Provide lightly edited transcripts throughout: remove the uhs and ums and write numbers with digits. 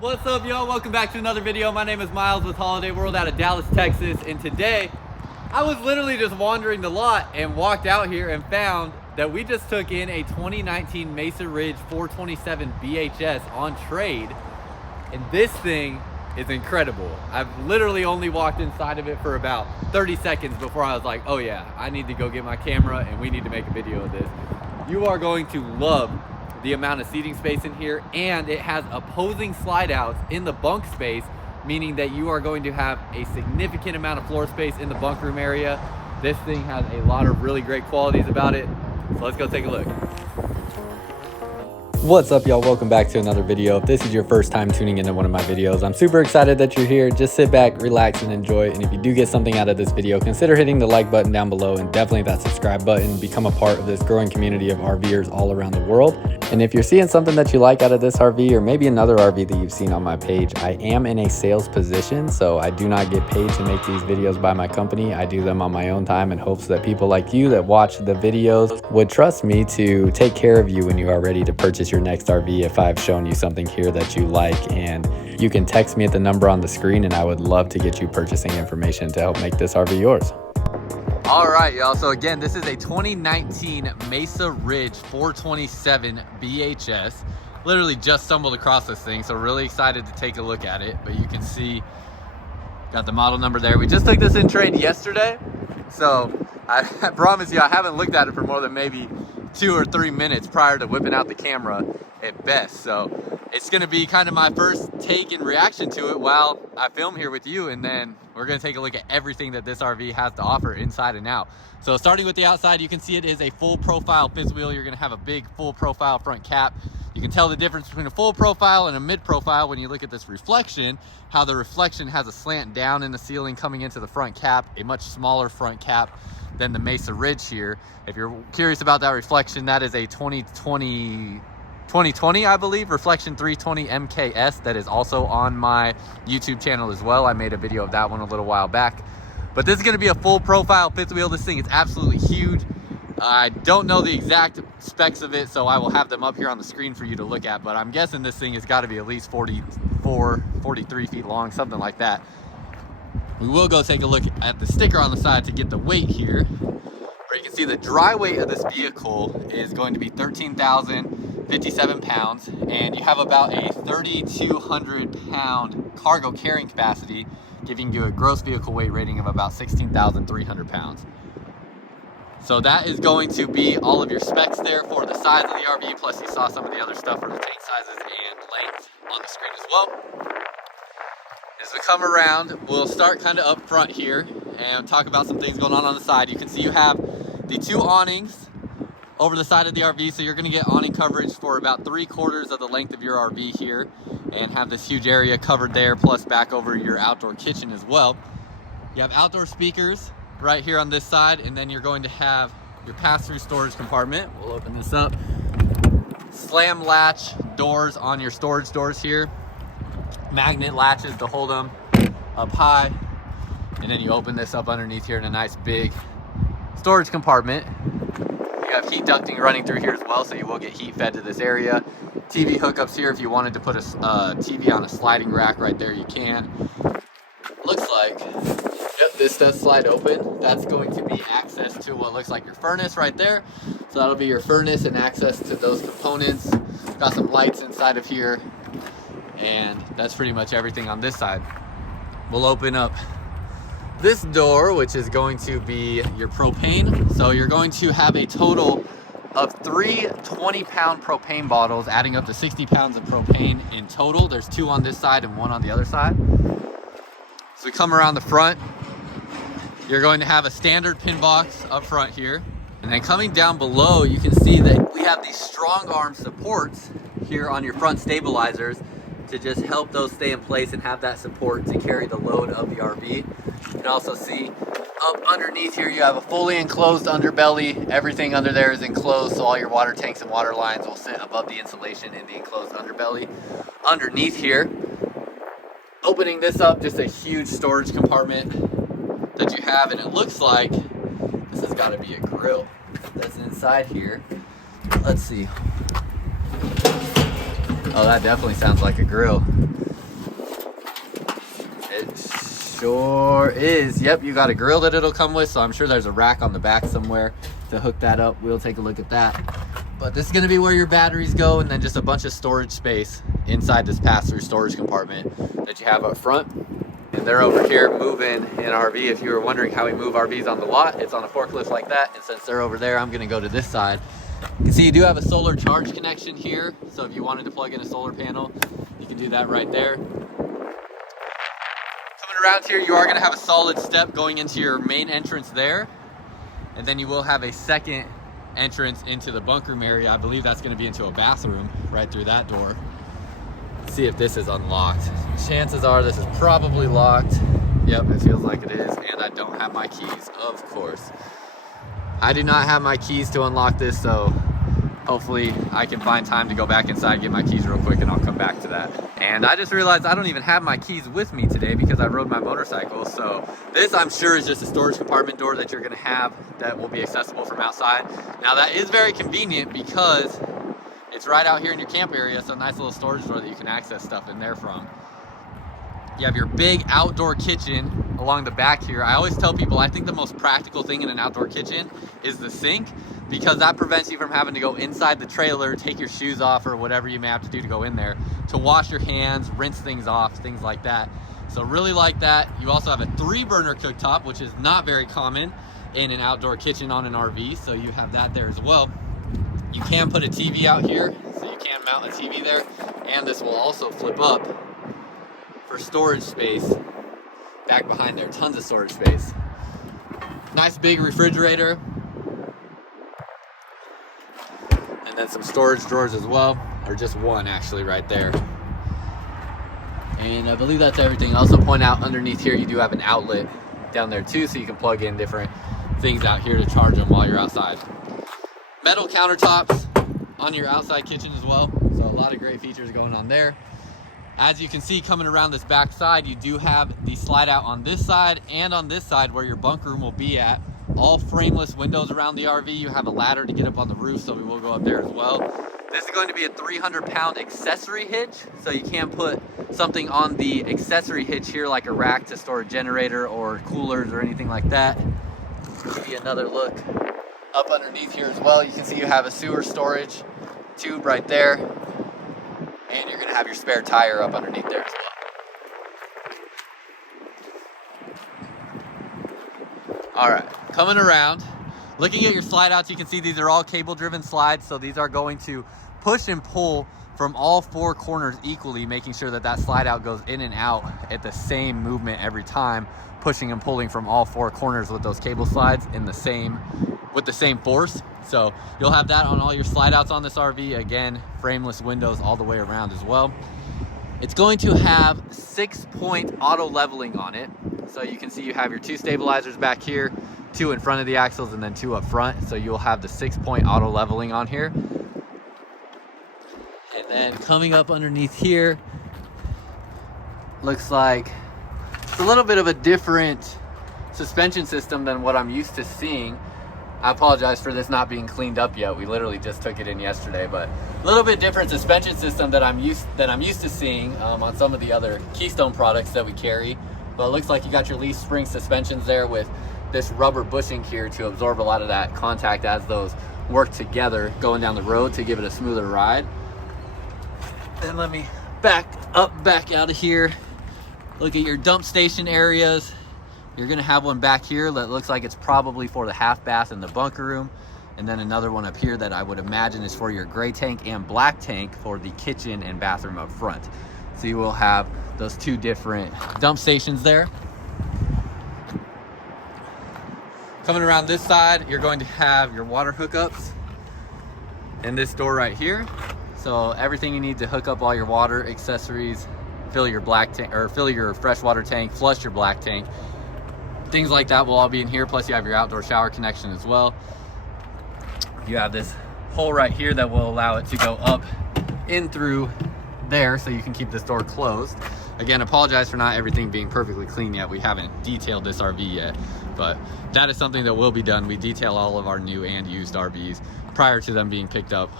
What's up, y'all? Welcome back to another video. My name is Myles with Holiday World out of Dallas, Texas, and today I was literally just wandering the lot and walked out here and found that we just took in a 2019 Mesa Ridge 427 BHS on trade, and this thing is incredible. I've literally only walked inside of it for about 30 seconds before I was like, oh yeah, I need to go get my camera and we need to make a video of this. You are going to love the amount of seating space in here, and it has opposing slide outs in the bunk space, meaning that you are going to have a significant amount of floor space in the bunk room area. This thing has a lot of really great qualities about it, so let's go take a look. What's up, y'all? Welcome back to another video. If this is your first time tuning into one of my videos, I'm super excited that you're here. Just sit back, relax, and enjoy. And if you do get something out of this video, consider hitting the like button down below and definitely that subscribe button. Become a part of this growing community of RVers all around the world. And if you're seeing something that you like out of this RV or maybe another RV that you've seen on my page, I am in a sales position, so I do not get paid to make these videos by my company. I do them on my own time in hopes that people like you that watch the videos would trust me to take care of you when you are ready to purchase your next RV if I've shown you something here that you like. And you can text me at the number on the screen and I would love to get you purchasing information to help make this RV yours. All right, y'all. So again, this is a 2019 Mesa Ridge 427 BHS. Literally just stumbled across this thing, so really excited to take a look at it. But you can see, got the model number there. We just took this in trade yesterday, so I promise you I haven't looked at it for more than maybe 2 or 3 minutes prior to whipping out the camera at best. So it's gonna be kind of my first take and reaction to it while I film here with you, and then we're gonna take a look at everything that this RV has to offer inside and out. So starting with the outside, you can see it is a full profile fifth wheel. You're gonna have a big full profile front cap. You can tell the difference between a full profile and a mid profile when you look at this reflection, how the reflection has a slant down in the ceiling coming into the front cap, a much smaller front cap than the Mesa Ridge here. If you're curious about that reflection, that is a 2020, I believe, Reflection 320 MKS that is also on my YouTube channel as well. I made a video of that one a little while back. But this is gonna be a full profile fifth wheel. This thing is absolutely huge. I don't know the exact specs of it, so I will have them up here on the screen for you to look at, but I'm guessing this thing has gotta be at least 44, 43 feet long, something like that. We will go take a look at the sticker on the side to get the weight here, where you can see the dry weight of this vehicle is going to be 13,057 pounds, and you have about a 3,200 pound cargo carrying capacity, giving you a gross vehicle weight rating of about 16,300 pounds. So that is going to be all of your specs there for the size of the RV, plus you saw some of the other stuff for the tank sizes and length on the screen as well. As we come around, we'll start kind of up front here and talk about some things going on the side. You can see you have the 2 awnings over the side of the RV, so you're going to get awning coverage for about 3/4 of the length of your RV here and have this huge area covered there, plus back over your outdoor kitchen as well. You have outdoor speakers right here on this side, and then you're going to have your pass-through storage compartment. We'll open this up. Slam latch doors on your storage doors here. Magnet latches to hold them up high, and then you open this up underneath here in a nice big storage compartment. You have heat ducting running through here as well, so you will get heat fed to this area. TV hookups here. If you wanted to put a TV on a sliding rack right there, you can. Looks like, yep, this does slide open. That's going to be access to what looks like your furnace right there. So that'll be your furnace and access to those components. Got some lights inside of here, and that's pretty much everything on this side. We'll open up this door, which is going to be your propane. So you're going to have a total of 3 20-pound propane bottles, adding up to 60 pounds of propane in total. There's 2 on this side and 1 on the other side. So we come around the front, you're going to have a standard pin box up front here. And then coming down below, you can see that we have these strong arm supports here on your front stabilizers to just help those stay in place and have that support to carry the load of the RV. You can also see up underneath here, you have a fully enclosed underbelly. Everything under there is enclosed, so all your water tanks and water lines will sit above the insulation in the enclosed underbelly. Underneath here, opening this up, just a huge storage compartment that you have, and it looks like this has got to be a grill that's inside here. Let's see. Oh, that definitely sounds like a grill. Sure is. Yep, you got a grill that it'll come with, so I'm sure there's a rack on the back somewhere to hook that up. We'll take a look at that. But this is going to be where your batteries go, and then just a bunch of storage space inside this pass-through storage compartment that you have up front. And they're over here moving an RV. If you were wondering how we move RVs on the lot, it's on a forklift like that. And since they're over there, I'm going to go to this side. You can see you do have a solar charge connection here. So if you wanted to plug in a solar panel, you can do that right there. Around here, you are going to have a solid step going into your main entrance there, and then you will have a second entrance into the bunk room area. I believe that's going to be into a bathroom right through that door. Let's see if this is unlocked. Chances are this is probably locked. Yep, it feels like it is, and I don't have my keys, of course. I do not have my keys to unlock this, so hopefully I can find time to go back inside, get my keys real quick, and I'll come back to that. And I just realized I don't even have my keys with me today because I rode my motorcycle. So this, I'm sure, is just a storage compartment door that you're gonna have that will be accessible from outside. Now that is very convenient because it's right out here in your camp area. So a nice little storage door that you can access stuff in there from. You have your big outdoor kitchen along the back here. I always tell people I think the most practical thing in an outdoor kitchen is the sink, because that prevents you from having to go inside the trailer, take your shoes off or whatever you may have to do to go in there, to wash your hands, rinse things off, things like that. So really like that. You also have a 3-burner cooktop, which is not very common in an outdoor kitchen on an RV. So you have that there as well. You can put a TV out here, so you can mount a TV there. And this will also flip up for storage space back behind there. Tons of storage space. Nice big refrigerator. And then some storage drawers as well, or just one actually right there. And I believe that's everything. I'll also point out underneath here you do have an outlet down there too, so you can plug in different things out here to charge them while you're outside. Metal countertops on your outside kitchen as well, so a lot of great features going on there. As you can see, coming around this back side, you do have the slide out on this side and on this side where your bunk room will be at. All frameless windows around the RV. You have a ladder to get up on the roof, so we will go up there as well. This is going to be a 300-pound accessory hitch, so you can put something on the accessory hitch here, like a rack to store a generator or coolers or anything like that. Give you another look up underneath here as well. You can see you have a sewer storage tube right there, and you're going to have your spare tire up underneath there as well. All right, coming around, looking at your slide outs, you can see these are all cable driven slides. So these are going to push and pull from all 4 corners equally, making sure that that slide out goes in and out at the same movement every time, pushing and pulling from all 4 corners with those cable slides with the same force. So you'll have that on all your slide outs on this RV. Again, frameless windows all the way around as well. It's going to have 6-point auto leveling on it. So you can see you have your 2 stabilizers back here, 2 in front of the axles, and then 2 up front. So you'll have the 6-point auto leveling on here. And then coming up underneath here, looks like it's a little bit of a different suspension system than what I'm used to seeing. I apologize for this not being cleaned up yet. We literally just took it in yesterday, but a little bit different suspension system that I'm used to seeing on some of the other Keystone products that we carry. But it looks like you got your leaf spring suspensions there with this rubber bushing here to absorb a lot of that contact as those work together going down the road to give it a smoother ride. Then let me back out of here. Look at your dump station areas. You're gonna have one back here that looks like it's probably for the half bath and the bunker room. And then another one up here that I would imagine is for your gray tank and black tank for the kitchen and bathroom up front. So you will have those 2 different dump stations there. Coming around this side, you're going to have your water hookups in this door right here. So everything you need to hook up all your water accessories, fill your black tank or fill your freshwater tank, flush your black tank. Things like that will all be in here. Plus you have your outdoor shower connection as well. You have this hole right here that will allow it to go up in through there so you can keep this door closed. Again, apologize for not everything being perfectly clean yet. We haven't detailed this RV yet, but that is something that will be done. We detail all of our new and used RVs prior to them being picked up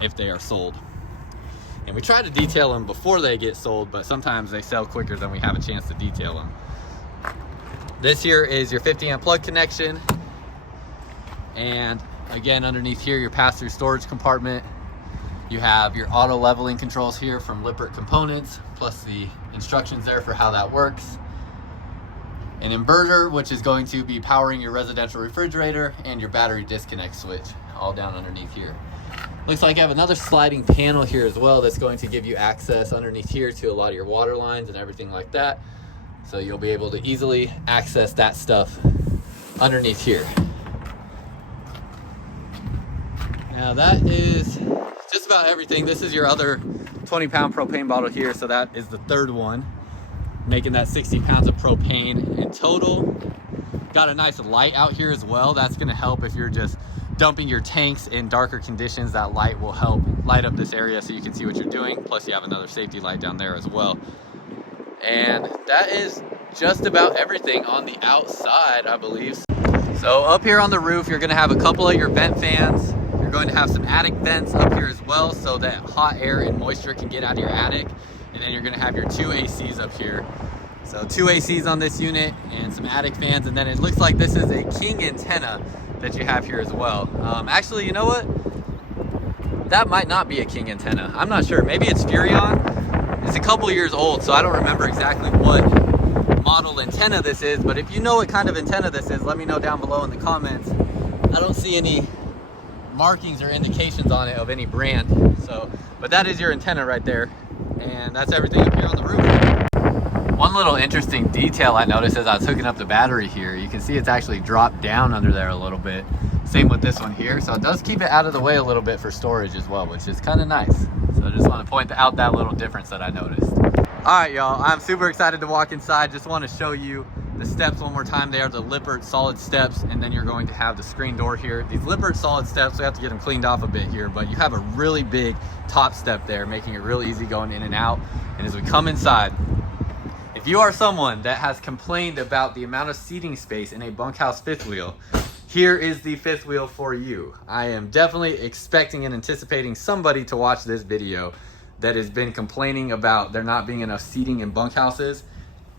if they are sold. And we try to detail them before they get sold, but sometimes they sell quicker than we have a chance to detail them. This here is your 50 amp plug connection. And again, underneath here, your pass-through storage compartment. You have your auto leveling controls here from Lippert Components, plus the instructions there for how that works. An inverter, which is going to be powering your residential refrigerator, and your battery disconnect switch, all down underneath here. Looks like I have another sliding panel here as well that's going to give you access underneath here to a lot of your water lines and everything like that. So you'll be able to easily access that stuff underneath here. Now that is just about everything. This is your other 20-pound propane bottle here. So that is the third one, making that 60 pounds of propane in total. Got a nice light out here as well. That's gonna help if you're just dumping your tanks in darker conditions. That light will help light up this area so you can see what you're doing. Plus you have another safety light down there as well. And that is just about everything on the outside, I believe. So up here on the roof, you're gonna have a couple of your vent fans. You're going to have some attic vents up here as well so that hot air and moisture can get out of your attic. And then you're gonna have your 2 ACs up here. So 2 ACs on this unit and some attic fans. And then it looks like this is a king antenna that you have here as well. Actually, you know what? That might not be a king antenna. I'm not sure, maybe it's Furrion. It's a couple years old, so I don't remember exactly what model antenna this is, but if you know what kind of antenna this is, let me know down below in the comments. I don't see any markings or indications on it of any brand. So, but that is your antenna right there. And that's everything up here on the roof. One little interesting detail I noticed as I was hooking up the battery here, you can see it's actually dropped down under there a little bit. Same with this one here. So it does keep it out of the way a little bit for storage as well, which is kind of nice. So I just want to point out that little difference that I noticed. All right, y'all, I'm super excited to walk inside. Just want to show you the steps one more time. They are the Lippert solid steps, and then you're going to have the screen door here. These Lippert solid steps, we have to get them cleaned off a bit here, but you have a really big top step there, making it real easy going in and out. And as we come inside, if you are someone that has complained about the amount of seating space in a bunkhouse fifth wheel, here is the fifth wheel for you. I am definitely expecting and anticipating somebody to watch this video that has been complaining about there not being enough seating in bunkhouses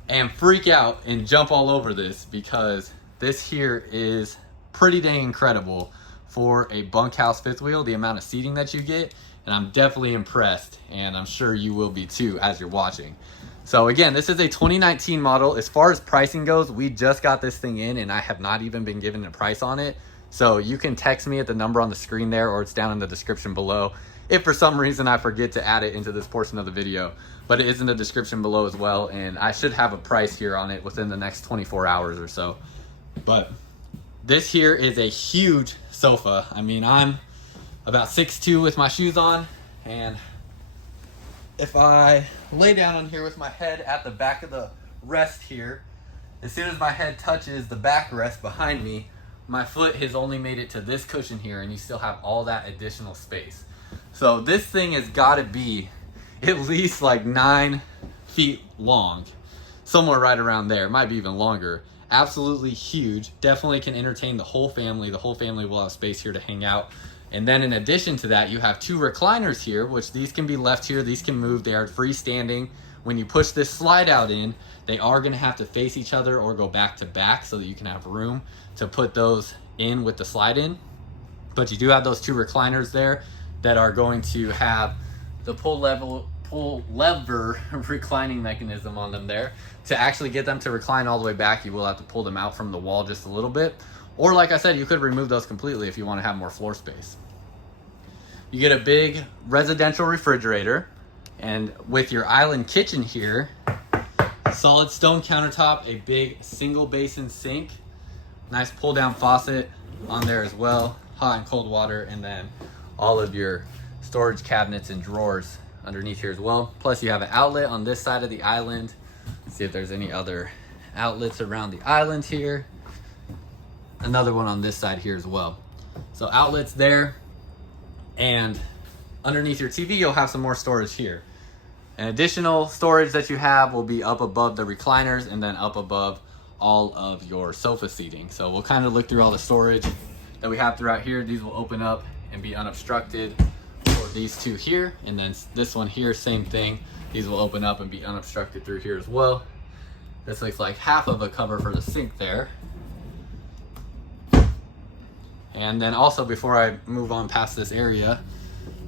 and freak out and jump all over this, because this here is pretty dang incredible for a bunkhouse fifth wheel, the amount of seating that you get. And I'm definitely impressed, and I'm sure you will be too as you're watching. So again, this is a 2019 model. As far as pricing goes, we just got this thing in and I have not even been given a price on it. So you can text me at the number on the screen there, or it's down in the description below if for some reason I forget to add it into this portion of the video. But it is in the description below as well, and I should have a price here on it within the next 24 hours or so. But this here is a huge sofa. I mean, I'm about 6'2" with my shoes on, and if I lay down on here with my head at the back of the rest here, as soon as my head touches the backrest behind me, my foot has only made it to this cushion here, and you still have all that additional space. So this thing has got to be at least like 9 feet long, somewhere right around there. It might be even longer. Absolutely huge. Definitely can entertain the whole family. The whole family will have space here to hang out. And then in addition to that, you have 2 recliners here, which these can be left here. These can move. They are freestanding. When you push this slide out in, they are going to have to face each other or go back to back so that you can have room to put those in with the slide in. But you do have those 2 recliners there that are going to have the pull lever reclining mechanism on them there. To actually get them to recline all the way back, you will have to pull them out from the wall just a little bit. Or like I said, you could remove those completely if you want to have more floor space. You get a big residential refrigerator, and with your island kitchen here, solid stone countertop, a big single basin sink, nice pull down faucet on there as well, hot and cold water, and then all of your storage cabinets and drawers underneath here as well. Plus you have an outlet on this side of the island. Let's see if there's any other outlets around the island here. Another one on this side here as well. So outlets there, and underneath your TV you'll have some more storage here. An additional storage that you have will be up above the recliners and then up above all of your sofa seating. So we'll kind of look through all the storage that we have throughout here. These will open up and be unobstructed for these 2 here, and then this one here, same thing. These will open up and be unobstructed through here as well. This looks like half of a cover for the sink there. And then also, before I move on past this area,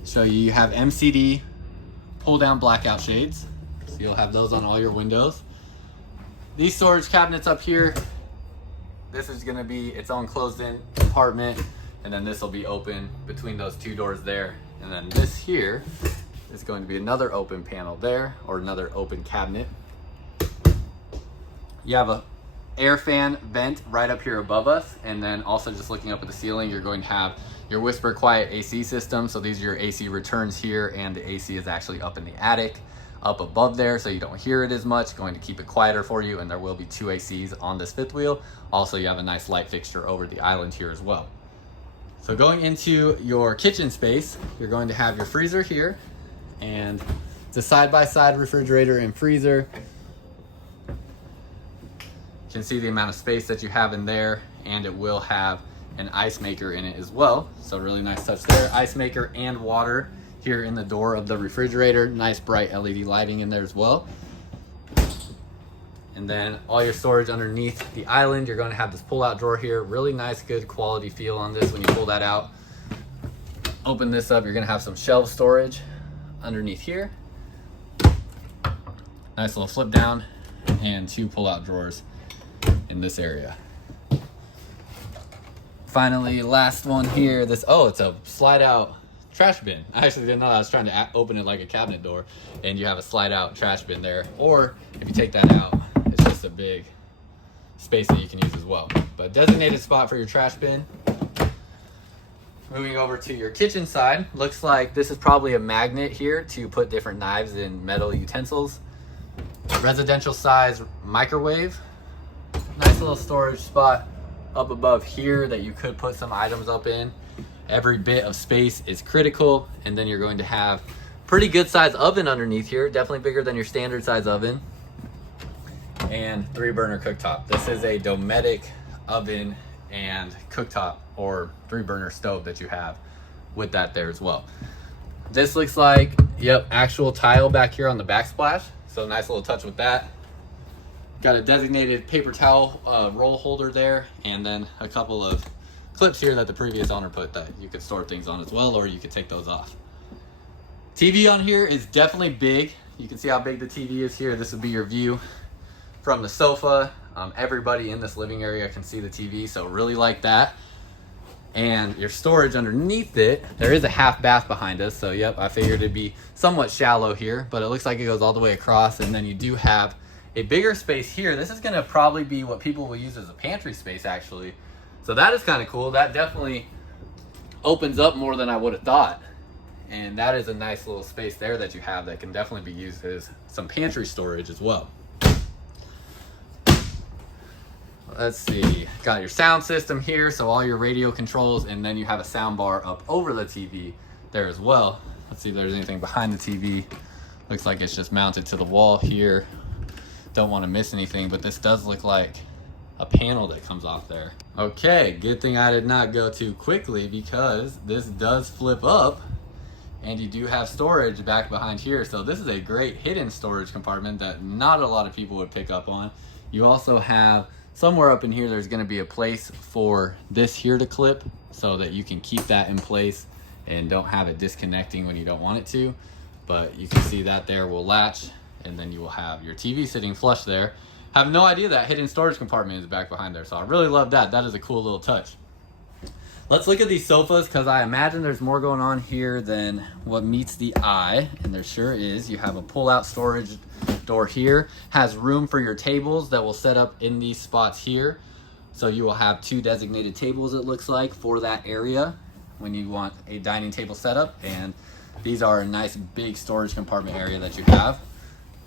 show you have MCD pull down blackout shades. So you'll have those on all your windows. These storage cabinets up here, this is gonna be its own closed in compartment. And then this will be open between those two doors there. And then this here is going to be another open panel there, or another open cabinet. You have a air fan vent right up here above us, and then also just looking up at the ceiling, you're going to have your Whisper Quiet AC system. So these are your AC returns here, and the AC is actually up in the attic, up above there, so you don't hear it as much, going to keep it quieter for you. And there will be 2 ACs on this fifth wheel. Also, you have a nice light fixture over the island here as well. So going into your kitchen space, you're going to have your freezer here, and it's a side-by-side refrigerator and freezer. You can see the amount of space that you have in there, and it will have an ice maker in it as well. So really nice touch there. Ice maker and water here in the door of the refrigerator. Nice bright LED lighting in there as well. And then all your storage underneath the island, you're going to have this pull-out drawer here. Really nice, good quality feel on this when you pull that out. Open this up, you're going to have some shelf storage underneath here. Nice little flip down, and 2 pull-out drawers in this area. Finally, last one here. It's a slide out trash bin. I actually didn't know. I was trying to open it like a cabinet door, and you have a slide out trash bin there. Or if you take that out, it's just a big space that you can use as well. But designated spot for your trash bin. Moving over to your kitchen side, looks like this is probably a magnet here to put different knives and metal utensils. Residential size microwave. Nice little storage spot up above here that you could put some items up in. Every bit of space is critical. And then you're going to have pretty good size oven underneath here, definitely bigger than your standard size oven. And 3-burner cooktop. This is a Dometic oven and cooktop, or 3-burner stove that you have with that there as well. This looks like, yep, actual tile back here on the backsplash. So nice little touch with that. Got a designated paper towel roll holder there, and then a couple of clips here that the previous owner put that you could store things on as well, or you could take those off. TV on here is definitely big. You can see how big the TV is here. This would be your view from the sofa. Everybody in this living area can see the TV, so really like that. And your storage underneath it, there is a half bath behind us, so yep, I figured it'd be somewhat shallow here, but it looks like it goes all the way across. And then you do have a bigger space here. This is going to probably be what people will use as a pantry space, actually. So that is kind of cool. That definitely opens up more than I would have thought. And that is a nice little space there that you have that can definitely be used as some pantry storage as well. Let's see, got your sound system here, so all your radio controls, and then you have a sound bar up over the TV there as well. Let's see if there's anything behind the TV. Looks like it's just mounted to the wall here. Don't want to miss anything, but this does look like a panel that comes off there. Okay, good thing I did not go too quickly, because this does flip up and you do have storage back behind here. So this is a great hidden storage compartment that not a lot of people would pick up on. You also have somewhere up in here, there's going to be a place for this here to clip so that you can keep that in place and don't have it disconnecting when you don't want it to. But you can see that there will latch, and then you will have your TV sitting flush there. Have no idea that hidden storage compartment is back behind there, so I really love that. That is a cool little touch. Let's look at these sofas, because I imagine there's more going on here than what meets the eye, and there sure is. You have a pull-out storage door here, has room for your tables that will set up in these spots here. So you will have 2 designated tables, it looks like, for that area when you want a dining table setup. And these are a nice big storage compartment area that you have.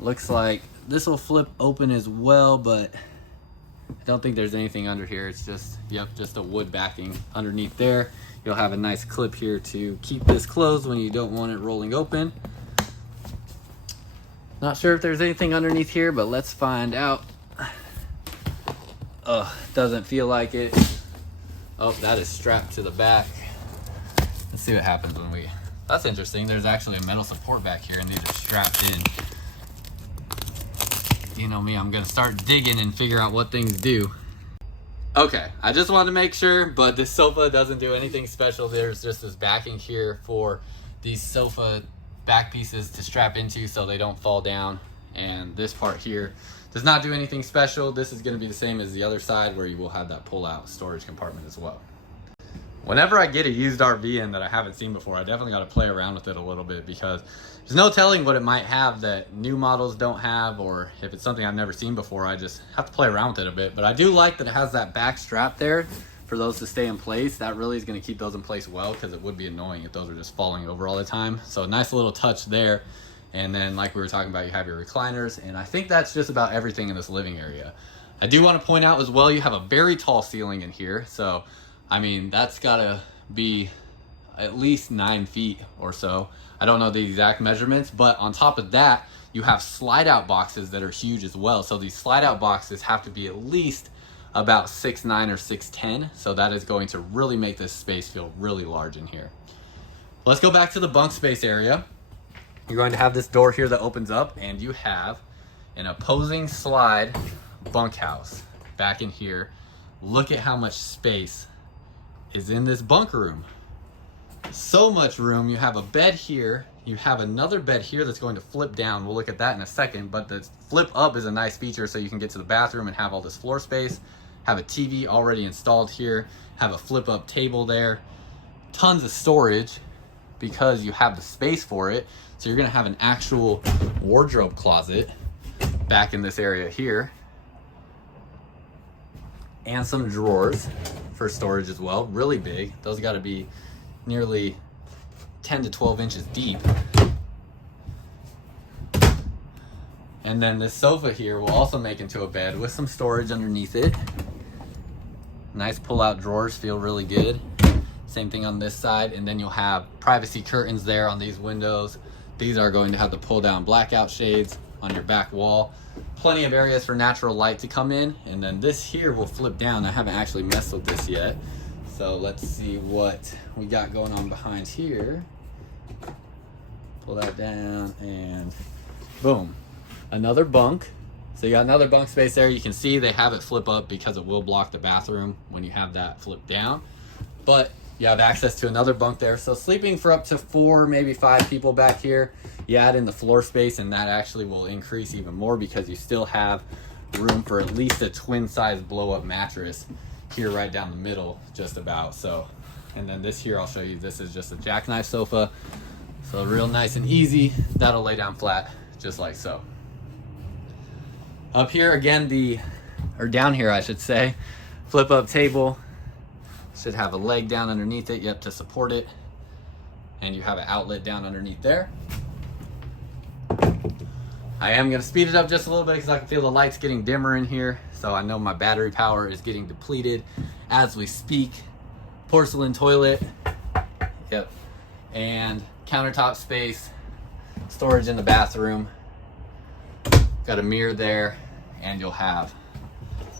Looks like this will flip open as well, but I don't think there's anything under here. It's just, yep, just a wood backing underneath there. You'll have a nice clip here to keep this closed when you don't want it rolling open. Not sure if there's anything underneath here, but let's find out. Doesn't feel like it. Oh, that is strapped to the back. Let's see what happens when we... That's interesting. There's actually a metal support back here, and these are strapped in. You know me, I'm gonna start digging and figure out what things do. Okay, I just wanted to make sure, but this sofa doesn't do anything special. There's just this backing here for these sofa back pieces to strap into so they don't fall down. And this part here does not do anything special. This is gonna be the same as the other side where you will have that pull-out storage compartment as well. Whenever I get a used RV in that I haven't seen before, I definitely gotta play around with it a little bit because there's no telling what it might have that new models don't have, or if it's something I've never seen before, I just have to play around with it a bit. But I do like that it has that back strap there for those to stay in place. That really is gonna keep those in place well, because it would be annoying if those are just falling over all the time. So a nice little touch there. And then like we were talking about, you have your recliners, and I think that's just about everything in this living area. I do wanna point out as well, you have a very tall ceiling in here. So, I mean, that's gotta be at least 9 feet or so. I don't know the exact measurements, but on top of that, you have slide out boxes that are huge as well. So these slide out boxes have to be at least about 6'9" or 6'10". So that is going to really make this space feel really large in here. Let's go back to the bunk space area. You're going to have this door here that opens up, and you have an opposing slide bunkhouse back in here. Look at how much space is in this bunk room. So much room. You have a bed here, you have another bed here that's going to flip down. We'll look at that in a second, but the flip up is a nice feature so you can get to the bathroom and have all this floor space. Have a TV already installed here, have a flip up table there, tons of storage because you have the space for it. So you're gonna have an actual wardrobe closet back in this area here, and some drawers for storage as well, really big. Those gotta be nearly 10 to 12 inches deep. And then this sofa here will also make into a bed with some storage underneath it. Nice pull-out drawers, feel really good. Same thing on this side, and then you'll have privacy curtains there on these windows. These are going to have the pull-down blackout shades on your back wall. Plenty of areas for natural light to come in, and then this here will flip down. I haven't actually messed with this yet. So let's see what we got going on behind here. Pull that down and boom, another bunk. So you got another bunk space there. You can see they have it flip up because it will block the bathroom when you have that flip down. But you have access to another bunk there. So sleeping for up to 4, maybe 5 people back here. You add in the floor space and that actually will increase even more because you still have room for at least a twin size blow up mattress here right down the middle, just about. So, and then this here I'll show you, this is just a jackknife sofa, so real nice and easy. That'll lay down flat just like so. Up here again, down here I should say, flip up table, should have a leg down underneath it, yep, to support it, and you have an outlet down underneath there. I am going to speed it up just a little bit because I can feel the lights getting dimmer in here. So I know my battery power is getting depleted as we speak. Porcelain toilet. Yep. And countertop space. Storage in the bathroom. Got a mirror there. And you'll have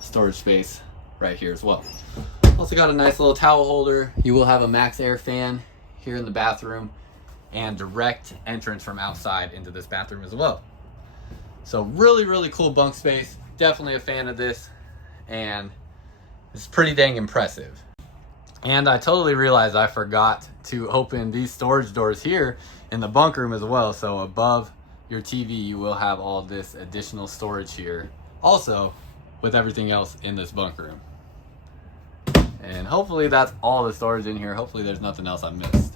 storage space right here as well. Also got a nice little towel holder. You will have a max air fan here in the bathroom. And direct entrance from outside into this bathroom as well. So really, really cool bunk space. Definitely a fan of this, and it's pretty dang impressive. And I totally realized I forgot to open these storage doors here in the bunk room as well. So above your TV, you will have all this additional storage here, also with everything else in this bunk room. And hopefully that's all the storage in here. Hopefully there's nothing else I missed.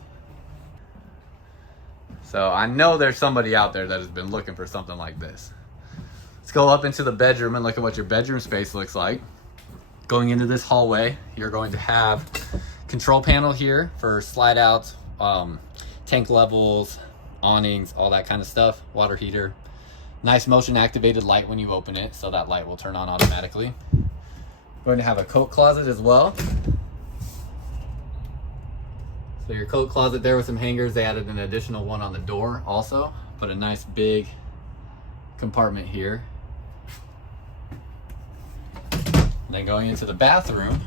So I know there's somebody out there that has been looking for something like this. Let's go up into the bedroom and look at what your bedroom space looks like. Going into this hallway, you're going to have control panel here for slide outs, tank levels, awnings, all that kind of stuff, water heater. Nice motion activated light when you open it, so that light will turn on automatically. Going to have a coat closet as well. So your coat closet there with some hangers. They added an additional one on the door also, but a nice big compartment here. Then going into the bathroom,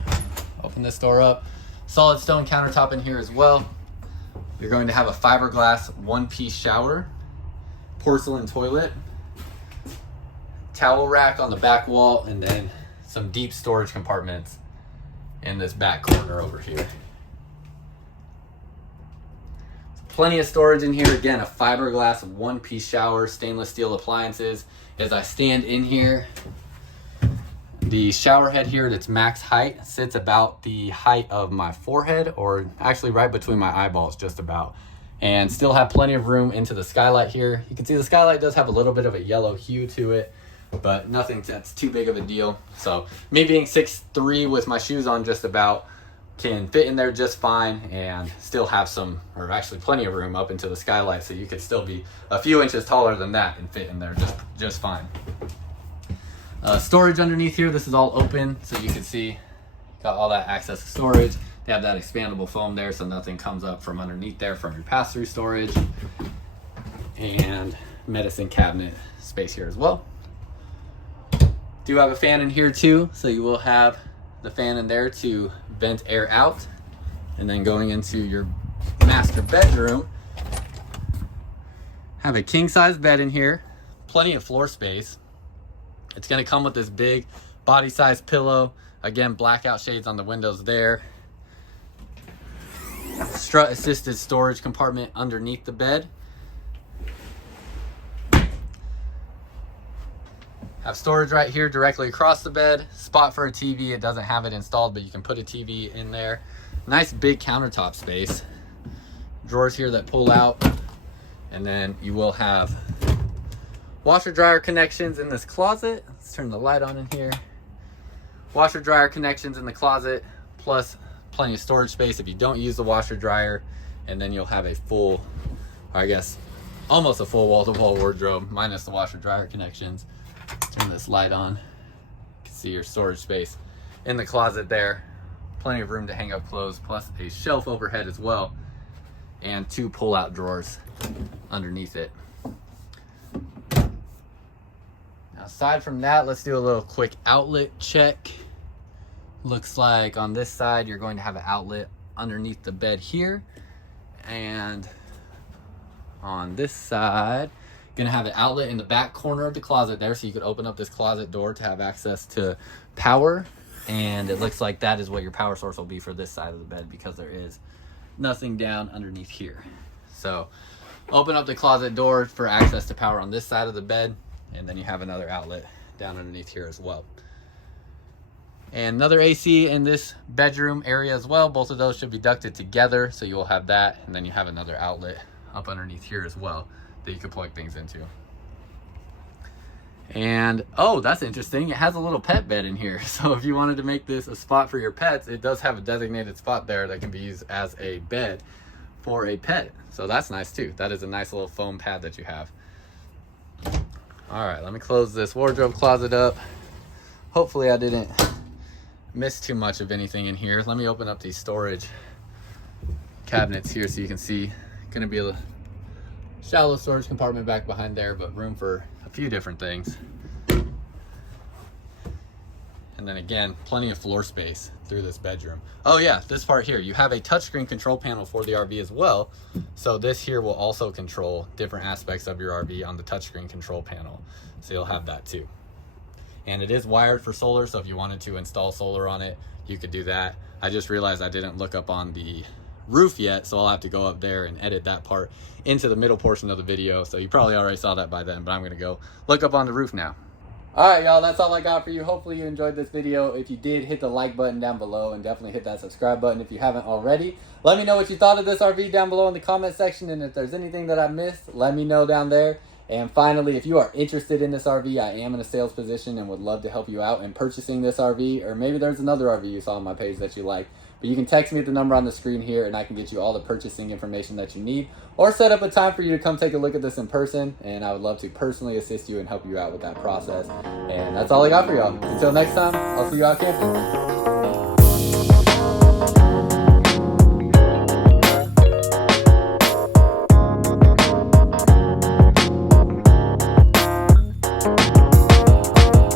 open this door up, solid stone countertop in here as well. You're going to have a fiberglass one-piece shower, porcelain toilet, towel rack on the back wall, and then some deep storage compartments in this back corner over here. Plenty of storage in here. Again, a fiberglass one-piece shower, stainless steel appliances. As I stand in here, the shower head here at its max height sits about the height of my forehead, or actually right between my eyeballs, just about. And still have plenty of room into the skylight here. You can see the skylight does have a little bit of a yellow hue to it, but nothing that's too big of a deal. So me being 6'3" with my shoes on just about, can fit in there just fine and still have some, or actually plenty of room up into the skylight, so you could still be a few inches taller than that and fit in there just fine. Storage underneath here, this is all open, so you can see got all that access to storage. They have that expandable foam there, so nothing comes up from underneath there from your pass-through storage. And medicine cabinet space here as well. Do have a fan in here too, so you will have the fan in there to vent air out. And then going into your master bedroom, have a king-size bed in here, plenty of floor space. It's going to come with this big body-sized pillow. Again, blackout shades on the windows there. Strut assisted storage compartment underneath the bed. Have storage right here directly across the bed. Spot for a TV. It doesn't have it installed, but you can put a TV in there. Nice big countertop space. Drawers here that pull out. And then you will have washer dryer connections in this closet. Let's turn the light on in here. Washer dryer connections in the closet, plus plenty of storage space if you don't use the washer dryer. And then you'll have a full, or I guess almost a full wall-to-wall wardrobe minus the washer dryer connections. Turn this light on. You can see your storage space in the closet there. Plenty of room to hang up clothes, plus a shelf overhead as well, and 2 pull-out drawers underneath it. Now, aside from that, let's do a little quick outlet check. Looks like on this side you're going to have an outlet underneath the bed here, and on this side gonna have an outlet in the back corner of the closet there, so you could open up this closet door to have access to power. And it looks like that is what your power source will be for this side of the bed, because there is nothing down underneath here. So open up the closet door for access to power on this side of the bed, and then you have another outlet down underneath here as well. And another AC in this bedroom area as well. Both of those should be ducted together, so you will have that, and then you have another outlet up underneath here as well that you can plug things into. And oh, that's interesting, it has a little pet bed in here. So if you wanted to make this a spot for your pets, it does have a designated spot there that can be used as a bed for a pet. So that's nice too. That is a nice little foam pad that you have. All right, let me close this wardrobe closet up. Hopefully I didn't miss too much of anything in here. Let me open up these storage cabinets here so you can see. Gonna be a shallow storage compartment back behind there, but room for a few different things. And then again, plenty of floor space through this bedroom. Oh yeah, this part here, you have a touchscreen control panel for the RV as well. So this here will also control different aspects of your RV on the touchscreen control panel. So you'll have that too. And it is wired for solar, so if you wanted to install solar on it, you could do that. I just realized I didn't look up on the roof yet, so I'll have to go up there and edit that part into the middle portion of the video. So you probably already saw that by then, but I'm gonna go look up on the roof now. All right, y'all, that's all I got for you. Hopefully you enjoyed this video. If you did, hit the like button down below, and definitely hit that subscribe button if you haven't already. Let me know what you thought of this RV down below in the comment section, and if there's anything that I missed, let me know down there. And finally, if you are interested in this RV, I am in a sales position and would love to help you out in purchasing this RV, or maybe there's another RV you saw on my page that you like. But you can text me at the number on the screen here, and I can get you all the purchasing information that you need, or set up a time for you to come take a look at this in person, and I would love to personally assist you and help you out with that process. And that's all I got for y'all. Until next time, I'll see you out camping.